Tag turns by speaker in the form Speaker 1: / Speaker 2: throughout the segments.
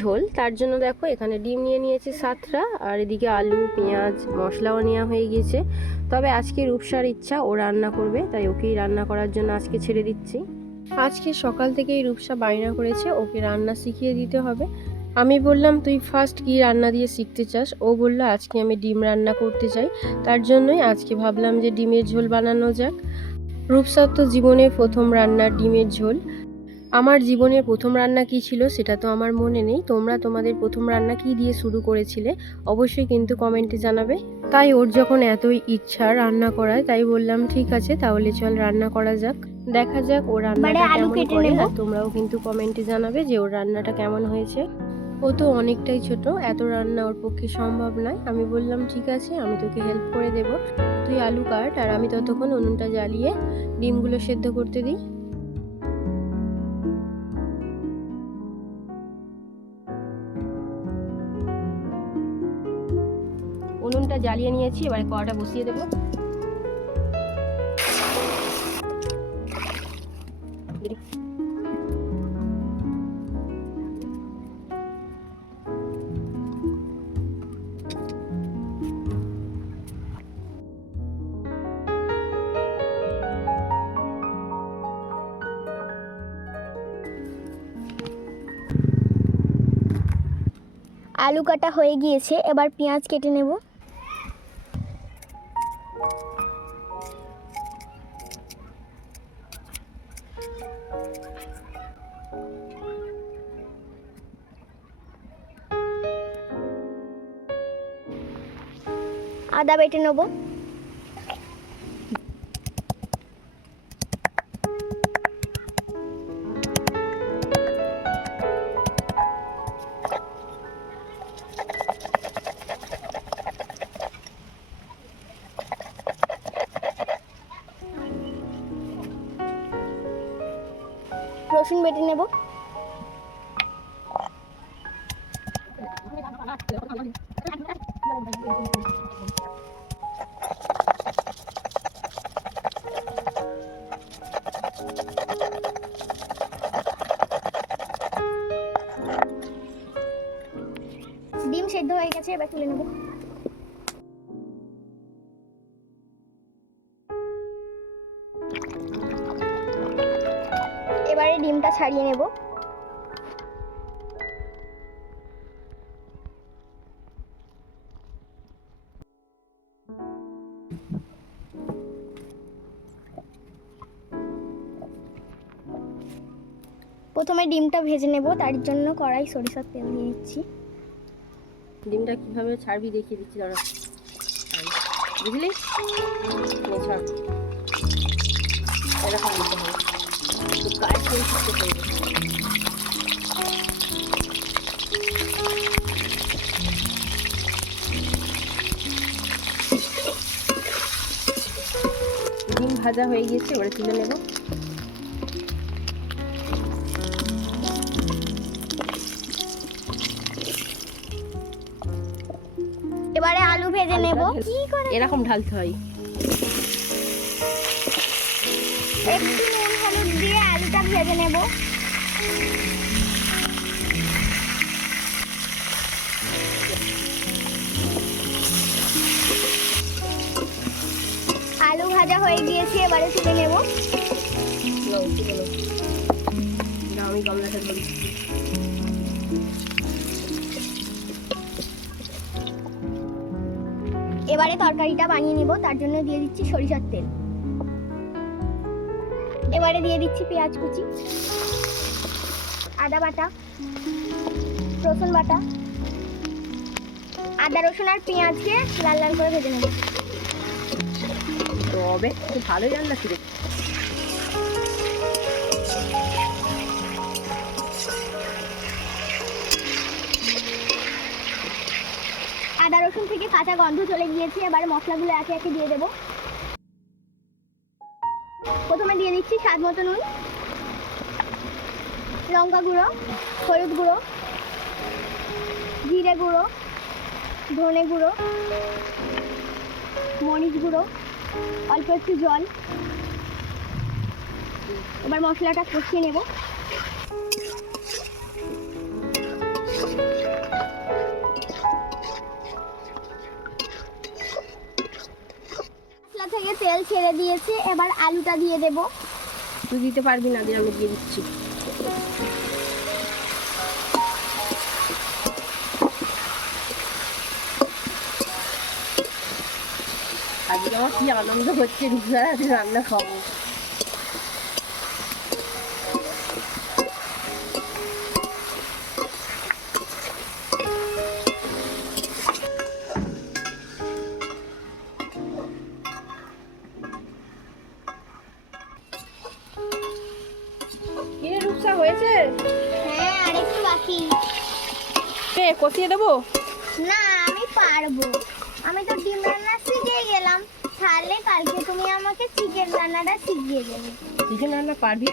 Speaker 1: ঝোল, তার জন্য দেখো এখানে ডিম নিয়ে নিয়েছি সাতটা, আর এদিকে আলু, পেঁয়াজ, মশলাও নেওয়া হয়ে গিয়েছে। তবে আজকে রূপসার ইচ্ছা, ও রান্না করবে, তাই ওকেই রান্না করার জন্য আজকে ছেড়ে দিচ্ছি। আজকে সকাল থেকেই রূপসা বায়না করেছে, ওকে রান্না শিখিয়ে দিতে হবে। আমি বললাম, তুই ফার্স্ট কি রান্না দিয়ে শিখতে চাস? ও বলল, আজকে আমি ডিম রান্না করতে চাই। তার জন্যই আজকে ভাবলাম যে ডিমের ঝোল বানানো যাক। রূপসার তো জীবনে প্রথম রান্না ডিমের ঝোল। আমার জীবনের প্রথম রান্না কি ছিল সেটা তো আমার মনে নেই। তোমরা তোমাদের প্রথম রান্না কি দিয়ে শুরু করেছিলে অবশ্যই কিন্তু কমেন্টে জানাবে। তাই ওর যখন এতই ইচ্ছা রান্না করায় তাই বললাম ঠিক আছে তাহলে চল রান্না করা যাক। দেখা যাক ও রান্নাটা কেমন করে আর তোমরাও কিন্তু কমেন্টে জানাবে যে ওর রান্নাটা কেমন হয়েছে। ও তো অনেকটাই ছোট এত রান্না ওর পক্ষে সম্ভব নয়। আমি বললাম ঠিক আছে আমি তোকে হেল্প করে দেব। তুই আলু কাট আর আমি ততক্ষণ উনুনটা জ্বালিয়ে ডিমগুলো সেদ্ধ করতে দিই। জ্বালিয়ে নিয়েছি এবারে কড়াটা বসিয়ে দেবো।
Speaker 2: আলু কাটা হয়ে গিয়েছে এবার পেঁয়াজ কেটে নেব। আদা বেটে নেব রসুন বেটে নেব। ডিম সেদ্ধ হয়ে গেছে এবার তুলে নেব। ছাড়িয়ে নেব। প্রথমে ডিমটা ভেজে নেব, তার জন্য কড়াই সরিষার তেল দিয়ে দিচ্ছি।
Speaker 1: ডিমটা কীভাবে ছাড়বি দেখিয়ে দিচ্ছি, দাঁড়া। বুঝলি? এরকম দিতে হবে। কাজ করে শিখতে পারবে ডিম ভাজা হয়ে গিয়েছে এবারে তুলে নেব।
Speaker 2: এবারে আলু ভেজে নেব। কি করে?
Speaker 1: এরকম ঢালতে হয়।
Speaker 2: একটু নুন, হলুদ দিয়ে আলুটা ভেজে নেব। আলু ভাজা হয়ে গিয়েছে, এবারে তুলে নেব।
Speaker 1: আমি গামলাটা ধরি
Speaker 2: এবারে তরকারিটা বানিয়ে নেব, তার জন্য দিয়ে দিচ্ছি সরিষার তেল। এবারে দিয়ে দিচ্ছি পেঁয়াজ কুচি আদা বাটা রসুন বাটা আদা রসুন আর পেঁয়াজকে লাল লাল করে ভেজে নেব।
Speaker 1: তবে খুব ভালোই রান্না ছিল
Speaker 2: আদা রসুন থেকে কাঁচা গন্ধ চলে গিয়েছে এবার মশলাগুলো একে একে দিয়ে দেবো। দিচ্ছি স্বাদ মতো নুন, লঙ্কা গুঁড়ো, হলুদ গুঁড়ো, জিরে গুঁড়ো, ধনে গুঁড়ো, মরিচ গুঁড়ো, অল্প একটু জল। এবার মশলাটা কষিয়ে নেব। মশলা থেকে তেল ছেড়ে দিয়েছে, এবার আলুটা দিয়ে দেব।
Speaker 1: তুই দিতে পারবি না দিয়ে আমি দিয়ে দিচ্ছি। আজকে আমার কি আনন্দ হচ্ছে রান্না খাব। কষিয়ে দেবো?
Speaker 2: না আমি পারব। আমি তো ডিম রান্না শিখে গেলাম। তাহলে কালকে তুমি আমাকে চিকেন রান্নাটা শিখিয়ে দেবে।
Speaker 1: চিকেন রান্না পারবি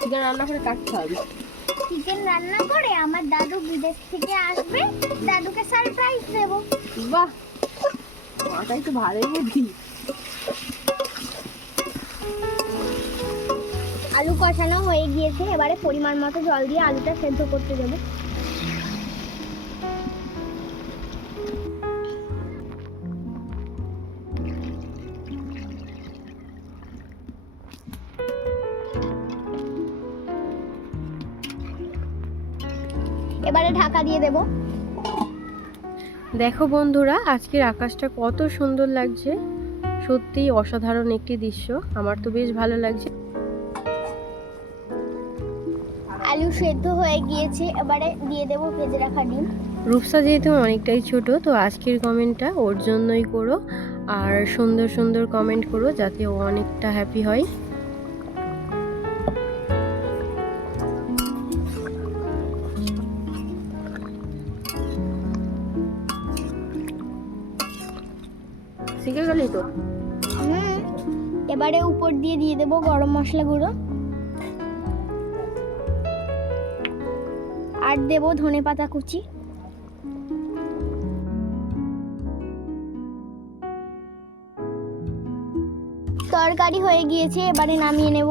Speaker 1: চিকেন রান্না করে কাটতে হবে।
Speaker 2: চিকেন রান্না করে আমার দাদু বিদেশ থেকে আসবে দাদুকে সারপ্রাইজ দেব।
Speaker 1: বাহ! মাথায় তো ভালোই বুদ্ধি।
Speaker 2: আলু কষানো হয়ে গিয়েছে এবারে পরিমাণ মতো জল দিয়ে আলুটা সেদ্ধ করতে দেবো। এবারে ঢাকা দিয়ে দেবো।
Speaker 1: দেখো বন্ধুরা আজকের আকাশটা কত সুন্দর লাগছে। সত্যিই অসাধারণ একটি দৃশ্য আমার তো বেশ ভালো লাগছে।
Speaker 2: আলু সেদ্ধ হয়ে গিয়েছে এবারে দিয়ে দেবো ভেজে রাখা ডিম।
Speaker 1: রূপসা যেহেতু অনেকটাই ছোট তো আজকের কমেন্টটা ওর জন্যই করো আর সুন্দর সুন্দর কমেন্ট করো যাতে ও অনেকটা হ্যাপি হয়।
Speaker 2: হুম, এবারে উপর দিয়ে দিয়ে দেবো গরম মশলা গুঁড়ো। আর দেব ধনে পাতা কুচি। তরকারি হয়ে গিয়েছে, এবারে নামিয়ে নেব।